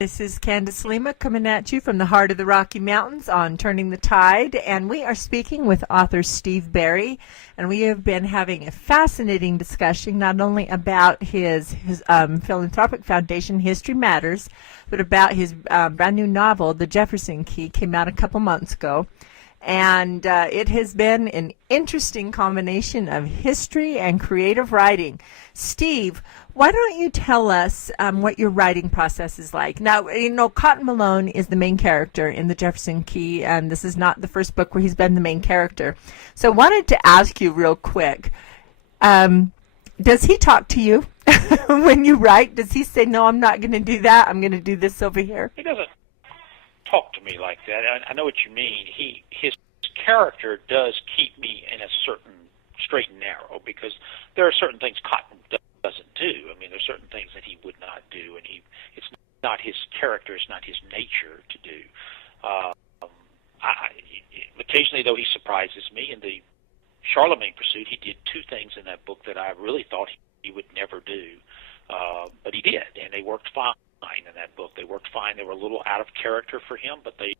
This is Candace Salima coming at you from the heart of the Rocky Mountains on Turning the Tide, and we are speaking with author Steve Berry, and we have been having a fascinating discussion not only about his philanthropic foundation, History Matters, but about his brand new novel, The Jefferson Key, came out a couple months ago. And it has been an interesting combination of history and creative writing. Steve, why don't you tell us what your writing process is like? Now, you know, Cotton Malone is the main character in The Jefferson Key, and this is not the first book where he's been the main character. So I wanted to ask you real quick, does he talk to you when you write? Does he say, no, I'm not going to do that, I'm going to do this over here? He doesn't talk to me like that. I know what you mean. His character does keep me in a certain straight and narrow, because there are certain things Cotton doesn't do. I mean, there are certain things that he would not do, and it's not his character, it's not his nature to do. Occasionally, though, he surprises me. In the Charlemagne Pursuit, he did two things in that book that I really thought he would never do, but he did, and they worked fine in that book. They worked fine. They were a little out of character for him, but they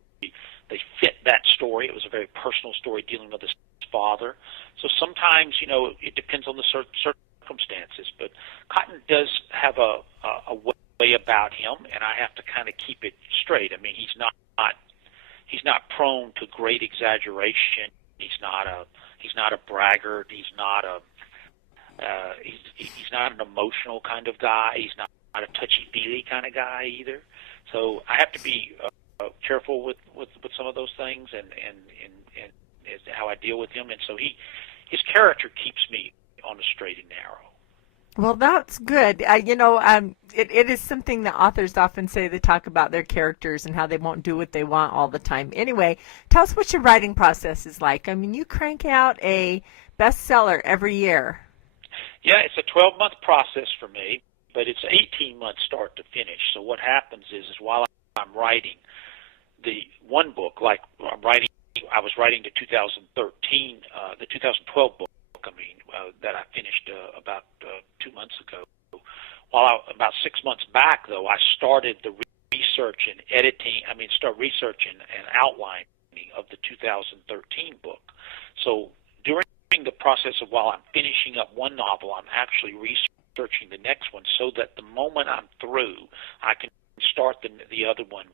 fit that story. It was a very personal story dealing with his father. So sometimes, you know, it depends on the circumstances. But Cotton does have a way about him, and I have to kind of keep it straight. I mean, he's not prone to great exaggeration. He's not a braggart. He's not an emotional kind of guy. He's not a touchy-feely kind of guy either. So I have to be careful with some of those things and as to how I deal with him. And so his character keeps me on the straight and narrow. Well, that's good. It is something that authors often say. They talk about their characters and how they won't do what they want all the time. Anyway, tell us what your writing process is like. I mean, you crank out a bestseller every year. Yeah, it's a 12-month process for me, but it's 18 months start to finish. So what happens is while I'm writing the one book, like I was writing the 2012 book, that I finished about 2 months ago. About 6 months back, though, I started the research and researching and outlining of the 2013 book. So during the process of while I'm finishing up one novel, I'm actually researching the next one, so that the moment I'm through, I can start the other one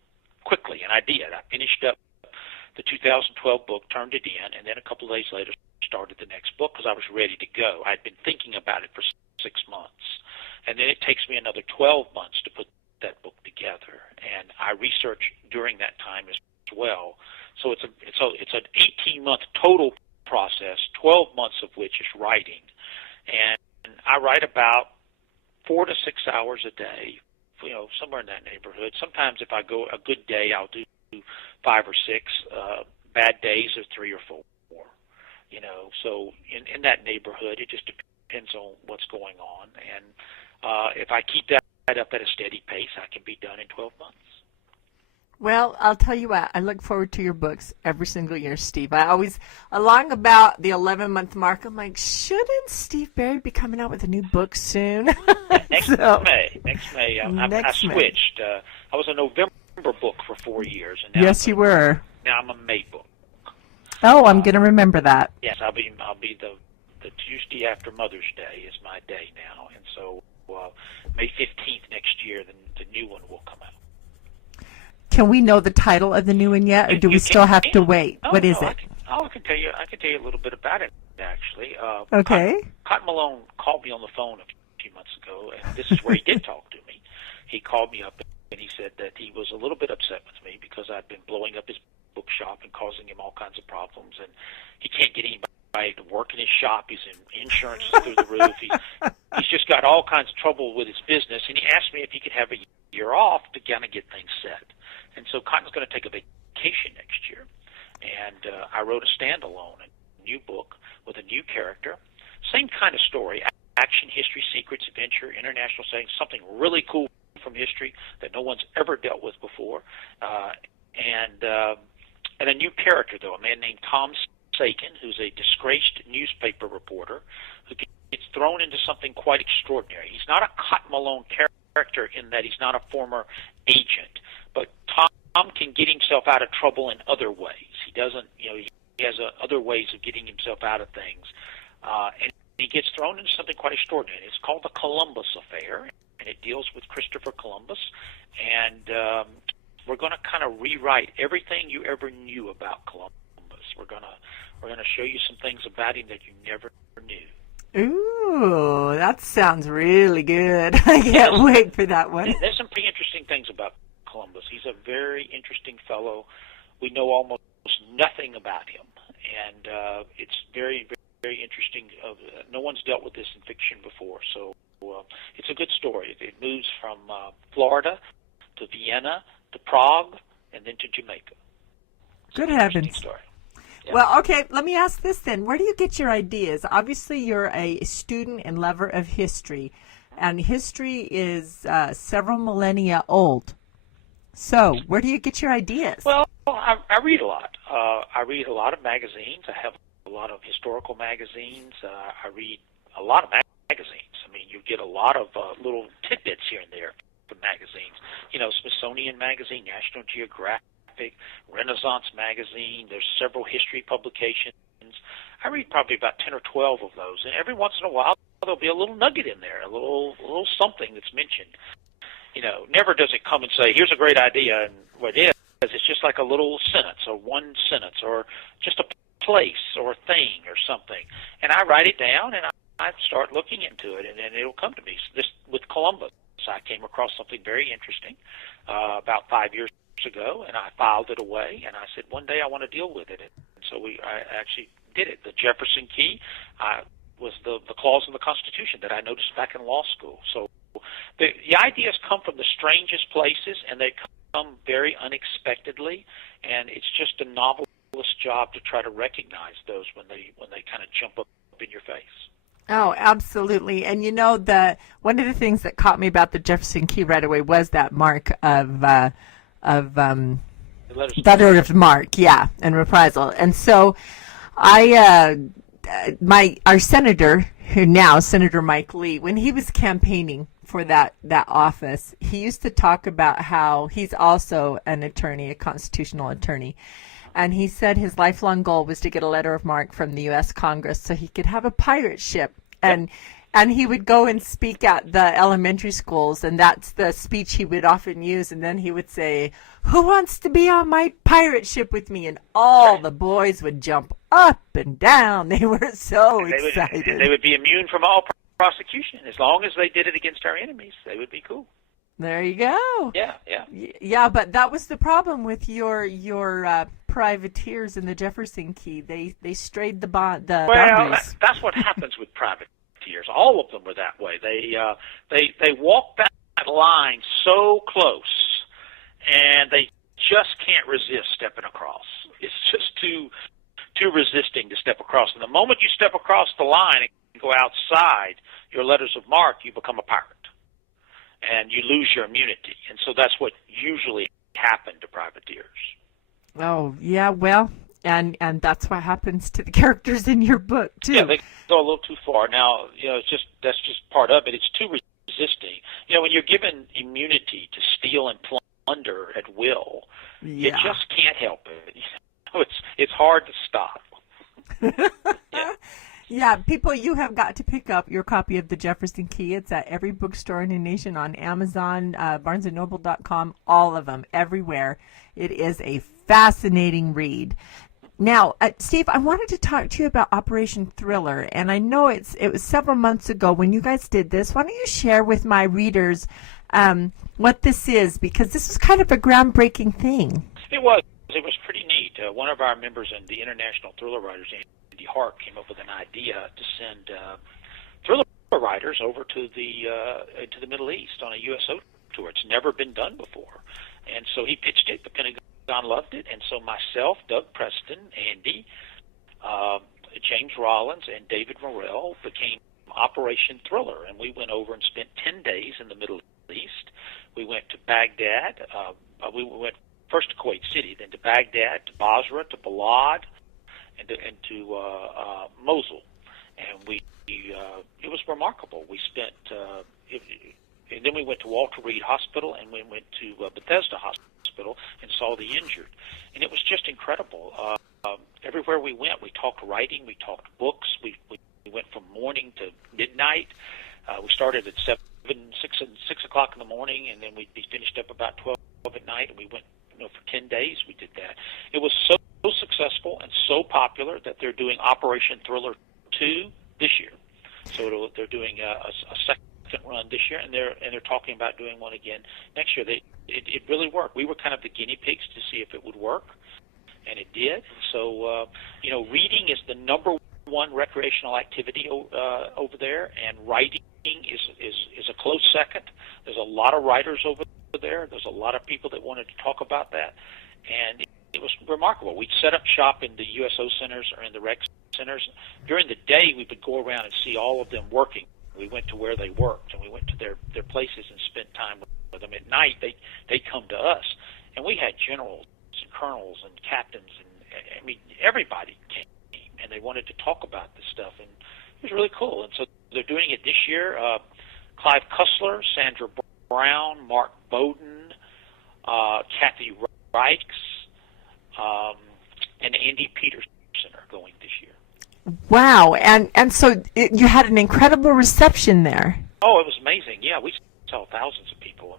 quickly. And I did. I finished up the 2012 book, turned it in, and then a couple of days later started the next book because I was ready to go. I'd been thinking about it for 6 months, and then it takes me another 12 months to put that book together, and I research during that time as well. So it's an 18-month total process, 12 months of which is writing, and I write about 4 to 6 hours a day, somewhere in that neighborhood. Sometimes if I go a good day, I'll do 5 or 6. Bad days are 3 or 4. So in that neighborhood, it just depends on what's going on. And if I keep that up at a steady pace, I can be done in 12 months. Well, I'll tell you what, I look forward to your books every single year, Steve. I always, along about the 11-month mark, I'm like, shouldn't Steve Berry be coming out with a new book soon? Next May. I switched. I was a November book for 4 years. And now yes, you were. Now I'm a May book. Oh, I'm going to remember that. Yes, I'll be the Tuesday after Mother's Day is my day now, and so May 15th next year, the new one will come out. Can we know the title of the new one yet, or do we still have to wait? What is it? I can tell you a little bit about it, actually. Okay. Cotton Malone called me on the phone a few months ago, and this is where he did talk to me. He called me up, and he said that he was a little bit upset with me because I'd been blowing up his bookshop and causing him all kinds of problems, and he can't get anybody to work in his shop. He's in insurance through the roof. He's just got all kinds of trouble with his business, and he asked me if he could have a year off to kind of get things set. And so Cotton's going to take a vacation next year, and I wrote a standalone, a new book with a new character, same kind of story, action, history, secrets, adventure, international settings, something really cool from history that no one's ever dealt with before, and a new character, though, a man named Tom Sakin, who's a disgraced newspaper reporter who gets thrown into something quite extraordinary. He's not a Cotton Malone character in that he's not a former agent, but Tom can get himself out of trouble in other ways. He doesn't, he has other ways of getting himself out of things, and he gets thrown into something quite extraordinary. It's called the Columbus Affair, and it deals with Christopher Columbus, and we're going to kind of rewrite everything you ever knew about Columbus. We're going to show you some things about him that you never knew. Ooh, that sounds really good. I can't wait for that one. There's some pretty interesting things about Columbus. He's a very interesting fellow. We know almost nothing about him, and it's very, very interesting. No one's dealt with this in fiction before, so it's a good story. It moves from Florida to Vienna to Prague and then to Jamaica. Good heavens. Story. Yeah. Well, okay, let me ask this then. Where do you get your ideas? Obviously, you're a student and lover of history, and history is several millennia old. So, where do you get your ideas? Well, I read a lot. I read a lot of magazines. I have a lot of historical magazines. I read a lot of magazines. I mean, you get a lot of little tidbits here and there from magazines. Smithsonian Magazine, National Geographic, Renaissance Magazine. There's several history publications. I read probably about 10 or 12 of those, and every once in a while there'll be a little nugget in there, a little something that's mentioned. Never does it come and say, here's a great idea, and what it is, it's just like a little sentence or one sentence or just a place or a thing or something. And I write it down, and I start looking into it, and then it'll come to me. This with Columbus, I came across something very interesting about 5 years ago, and I filed it away, and I said, one day I want to deal with it. And so I actually did it. The Jefferson Key was the clause in the Constitution that I noticed back in law school. So the ideas come from the strangest places, and they come very unexpectedly, and it's just a novelist's job to try to recognize those when they kind of jump up in your face. Oh, absolutely. And one of the things that caught me about the Jefferson Key right away was that mark of letter of marque, yeah, and reprisal. And so our senator, who now Senator Mike Lee, when he was campaigning for that office, he used to talk about how he's also an attorney, a constitutional attorney. And he said his lifelong goal was to get a letter of marque from the U.S. Congress so he could have a pirate ship. And he would go and speak at the elementary schools, and that's the speech he would often use. And then he would say, who wants to be on my pirate ship with me? And all the boys would jump up and down. They were so excited. They would be immune from all prosecution. As long as they did it against our enemies, they would be cool. There you go. Yeah, but that was the problem with your privateers in the Jefferson Key. They strayed the boundaries. Well, that's what happens with privateers. All of them were that way. They walk that line so close, and they just can't resist stepping across. It's just too resisting to step across. And the moment you step across the line and go outside your letters of marque, you become a pirate. And you lose your immunity. And so that's what usually happened to privateers. Oh, yeah, well, and that's what happens to the characters in your book, too. Yeah, they go a little too far. Now, that's just part of it. It's too resisting. When you're given immunity to steal and plunder at will, you just can't help it. It's hard to stop. Yeah. Yeah, people, you have got to pick up your copy of The Jefferson Key. It's at every bookstore in the nation, on Amazon, BarnesandNoble.com, all of them, everywhere. It is a fascinating read. Now, Steve, I wanted to talk to you about Operation Thriller, and I know it was several months ago when you guys did this. Why don't you share with my readers what this is, because this is kind of a groundbreaking thing. It was pretty neat. One of our members in the International Thriller Writers, Andy Hart, came up with an idea to send thriller writers over to the Middle East on a USO tour. It's never been done before. And so he pitched it. The Pentagon loved it. And so myself, Doug Preston, Andy, James Rollins, and David Morrell became Operation Thriller. And we went over and spent 10 days in the Middle East. We went to Baghdad. We went first to Kuwait City, then to Baghdad, to Basra, to Balad, and to Mosul. And it was remarkable. We spent And then we went to Walter Reed Hospital, and we went to Bethesda Hospital and saw the injured. And it was just incredible. Everywhere we went, we talked writing, we talked books. We went from morning to midnight. We started at 6 o'clock in the morning, and then we'd be finished up about 12 at night, and we went, for 10 days we did that. It was so successful and so popular that they're doing Operation Thriller 2 this year. So they're doing a second run this year, and they're talking about doing one again next year. It really worked. We were kind of the guinea pigs to see if it would work, and it did. So reading is the number one recreational activity over there, and writing is a close second. There's a lot of writers over there. There's a lot of people that wanted to talk about that, and it was remarkable. We'd set up shop in the USO centers or in the rec centers. During the day, we would go around and see all of them working. We went to where they worked, and we went to their places and spent time with them. At night, they'd come to us, and we had generals and colonels and captains, and everybody came, and they wanted to talk about this stuff, and it was really cool. And so they're doing it this year. Clive Cussler, Sandra Brown, Mark Bowden, Kathy Reichs, and Andy Peterson are going this year. Wow, and so you had an incredible reception there. Oh, it was amazing. Yeah, we saw thousands of people.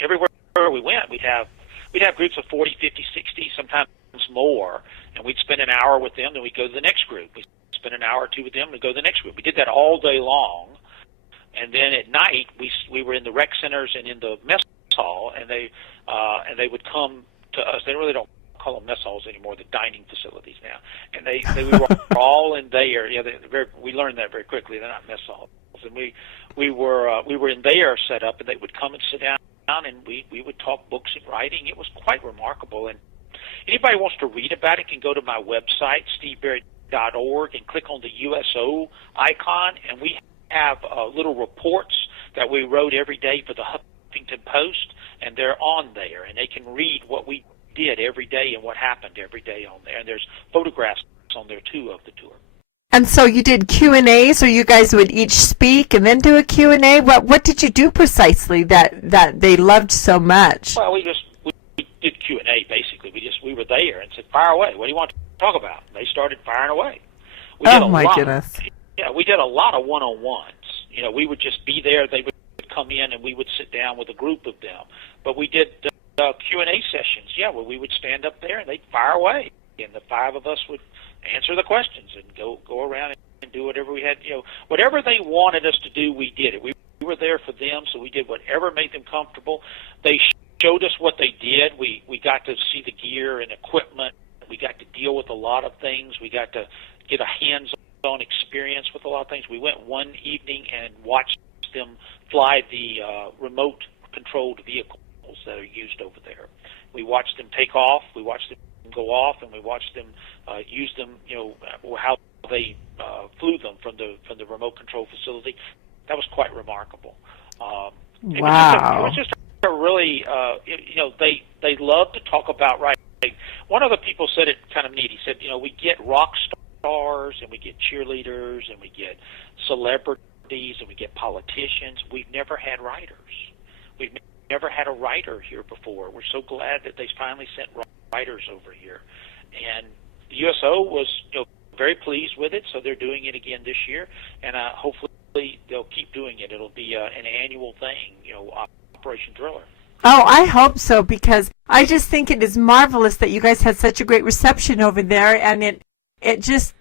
Everywhere we went, we'd have groups of 40, 50, 60, sometimes more, and we'd spend an hour with them, then we'd go to the next group. We'd spend an hour or two with them, and go to the next group. We did that all day long, and then at night we were in the rec centers and in the mess hall, and they would come to us. They really don't call them mess halls anymore, the dining facilities now. And we were all in there. We learned that very quickly. They're not mess halls. And we were in there set up, and they would come and sit down, and we would talk books and writing. It was quite remarkable. And anybody who wants to read about it can go to my website, steveberry.org, and click on the USO icon, and we have little reports that we wrote every day for the Huffington Post, and they're on there, and they can read what we did every day and what happened every day on there. And there's photographs on there, too, of the tour. And so you did Q&A, so you guys would each speak and then do a Q&A? What did you do precisely that they loved so much? Well, we did Q&A, basically. We were there and said, fire away. What do you want to talk about? And they started firing away. Goodness. Yeah, we did a lot of one-on-ones. We would just be there. They would come in, and we would sit down with a group of them. But we did Q&A sessions, where we would stand up there, and they'd fire away. And the five of us would answer the questions and go around and do whatever we had. Whatever they wanted us to do, we did it. We were there for them, so we did whatever made them comfortable. They showed us what they did. We got to see the gear and equipment. We got to deal with a lot of things. We got to get a hands-on experience with a lot of things. We went one evening and watched them fly the remote-controlled vehicles that are used over there. We watched them take off. We watched them go off, and we watched them use them. How they flew them from the remote control facility. That was quite remarkable. Wow! It was just a really they love to talk about writing. One of the people said it kind of neat. He said, we get rock stars, and we get cheerleaders, and we get celebrities, and we get politicians. We've never had writers. We've never had a writer here before. We're so glad that they finally sent writers over here. And the USO was very pleased with it, so they're doing it again this year, and hopefully they'll keep doing it. It'll be an annual thing, Operation Thriller. Oh, I hope so, because I just think it is marvelous that you guys had such a great reception over there, and it just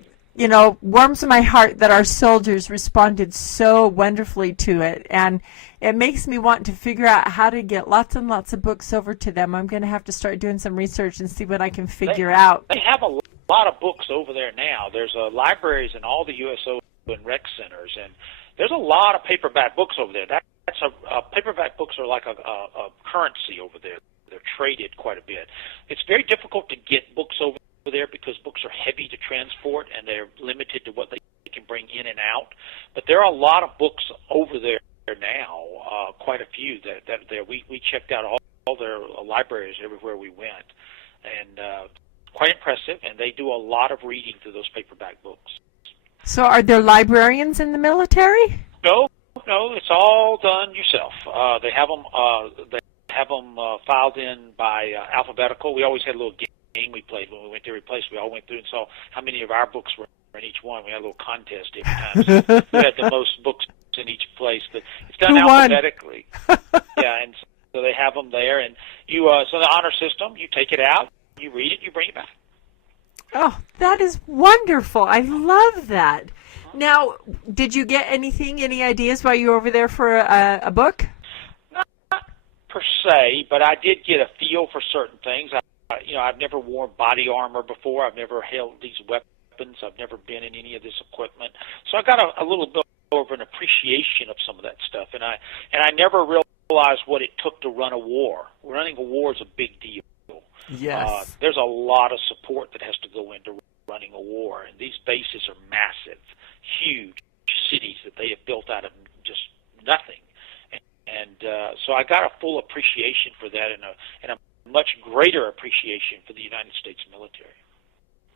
warms my heart that our soldiers responded so wonderfully to it, and it makes me want to figure out how to get lots and lots of books over to them. I'm going to have to start doing some research and see what I can figure out. They have a lot of books over there now. There's libraries in all the USO and rec centers, and there's a lot of paperback books over there. Paperback books are like a currency over there. They're traded quite a bit. It's very difficult to get books over there because books are heavy to transport, and they're limited to what they can bring in and out. But there are a lot of books over there now, quite a few that there. We checked out all their libraries everywhere we went, and quite impressive. And they do a lot of reading through those paperback books. So, are there librarians in the military? No, no, it's all done yourself. They have them. Filed in by alphabetical. We always had a little game we played when we went to every place. We all went through and saw how many of our books were in each one. We had a little contest every time. So who had the most books in each place? But it's done alphabetically. Yeah, and so they have them there, and you. So the honor system, you take it out, you read it, you bring it back. Oh, that is wonderful. I love that. Now, did you get any ideas while you were over there for a book? Not per se, but I did get a feel for certain things. I've never worn body armor before. I've never held these weapons. I've never been in any of this equipment. So I got a little bit of an appreciation of some of that stuff, and I never realized what it took to run a war. Running a war is a big deal. Yes. There's a lot of support that has to go into running a war, and these bases are massive, huge cities that they have built out of just nothing. And so I got a full appreciation for that, and a much greater appreciation for the United States military.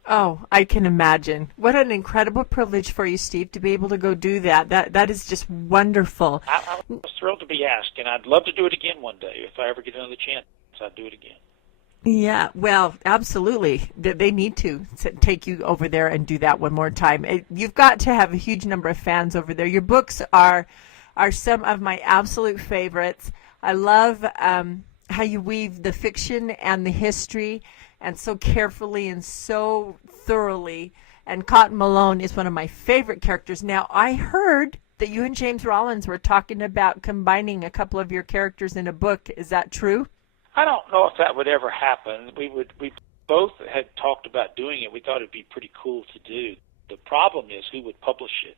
Oh, I can imagine. What an incredible privilege for you, Steve, to be able to go do that. That is just wonderful. I was thrilled to be asked, and I'd love to do it again one day. If I ever get another chance, I'd do it again. Yeah, well, absolutely. They need to take you over there and do that one more time. You've got to have a huge number of fans over there. Your books are some of my absolute favorites. I love how you weave the fiction and the history, and so carefully and so thoroughly. And Cotton Malone is one of my favorite characters. Now, I heard that you and James Rollins were talking about combining a couple of your characters in a book. Is that true? I don't know if that would ever happen. We both had talked about doing it. We thought it'd be pretty cool to do. The problem is who would publish it,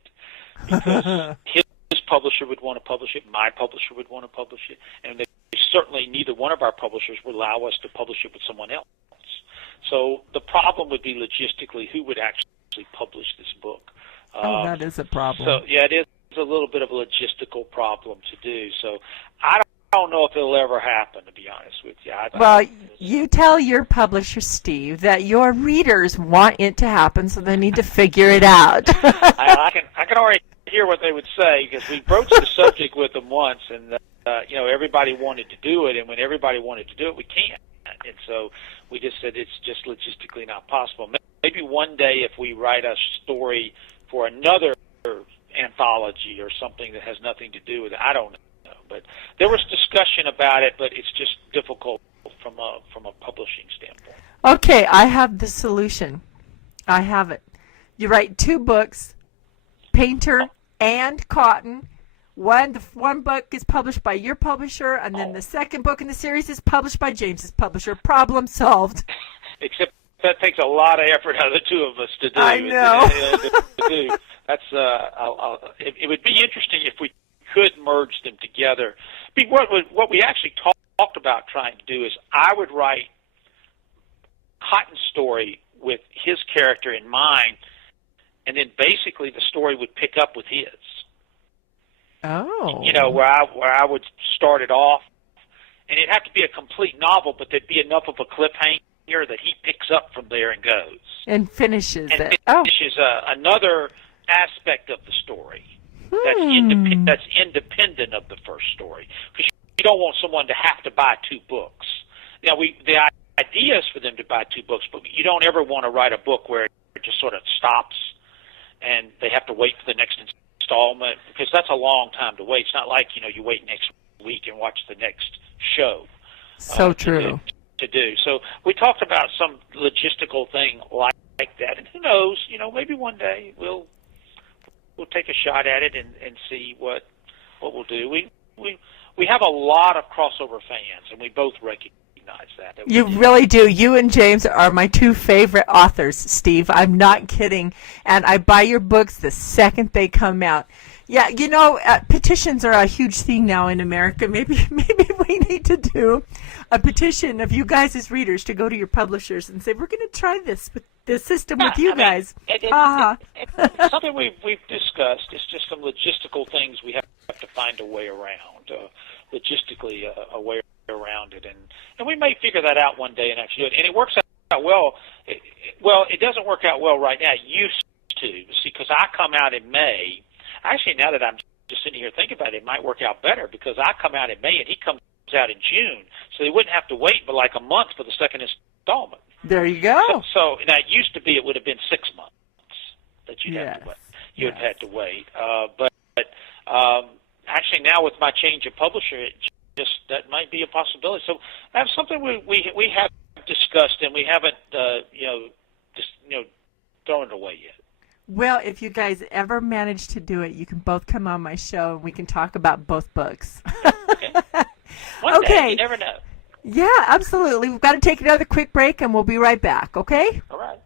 because his publisher would want to publish it, my publisher would want to publish it, and certainly neither one of our publishers would allow us to publish it with someone else. So the problem would be logistically who would actually publish this book. That is a problem. So yeah, it is a little bit of a logistical problem to do. So I don't know if it'll ever happen, to be honest with you. Well, you tell your publisher, Steve, that your readers want it to happen, so they need to figure it out. I can already hear what they would say, because we broached the subject with them once, and everybody wanted to do it, and when everybody wanted to do it, we can't. And so we just said it's just logistically not possible. Maybe one day if we write a story for another anthology or something that has nothing to do with it, I don't know. But there was discussion about it, but it's just difficult from a publishing standpoint. Okay, I have the solution. I have it. You write 2 books, Painter and Cotton. One book is published by your publisher, and then the second book in the series is published by James's publisher. Problem solved. Except that takes a lot of effort out of the two of us to do. I know. To do. That's it would be interesting if we could merge them together. What we actually talked about trying to do is I would write Cotton's story with his character in mind, and then basically the story would pick up with his. Oh. Where I would start it off, and it'd have to be a complete novel, but there'd be enough of a cliffhanger that he picks up from there and goes. And finishes it. Finishes another aspect of the story that's independent of the first story. Because you don't want someone to have to buy 2 books. Now, the idea is for them to buy 2 books, but you don't ever want to write a book where it just sort of stops and they have to wait for the next installment, because that's a long time to wait. It's not like, you wait next week and watch the next show. So true. To do. So we talked about some logistical thing like that, and who knows, maybe one day we'll take a shot at it and see what we'll do. We have a lot of crossover fans, and we both recognize that. You really do. You and James are my 2 favorite authors, Steve. I'm not kidding. And I buy your books the second they come out. Yeah, petitions are a huge thing now in America. Maybe we need to do a petition of you guys as readers to go to your publishers and say, we're going to try this system with you guys. It's something we've discussed. It's just some logistical things we have to find a way around, logistically a way around it. And we may figure that out one day and actually do it. And it works out well. It doesn't work out well right now. It used to. See, because I come out in May. Actually, now that I'm just sitting here thinking about it, it might work out better because I come out in May and he comes out in June, so they wouldn't have to wait but like a month for the second installment. There you go. So now it used to be it would have been 6 months that you'd have to wait. You'd have had to wait. But actually now with my change of publisher, it just that might be a possibility. So that's something we have discussed and we haven't thrown it away yet. Well, if you guys ever manage to do it, you can both come on my show and we can talk about both books. Okay. One day, you never know. Yeah, absolutely. We've got to take another quick break and we'll be right back, okay? All right.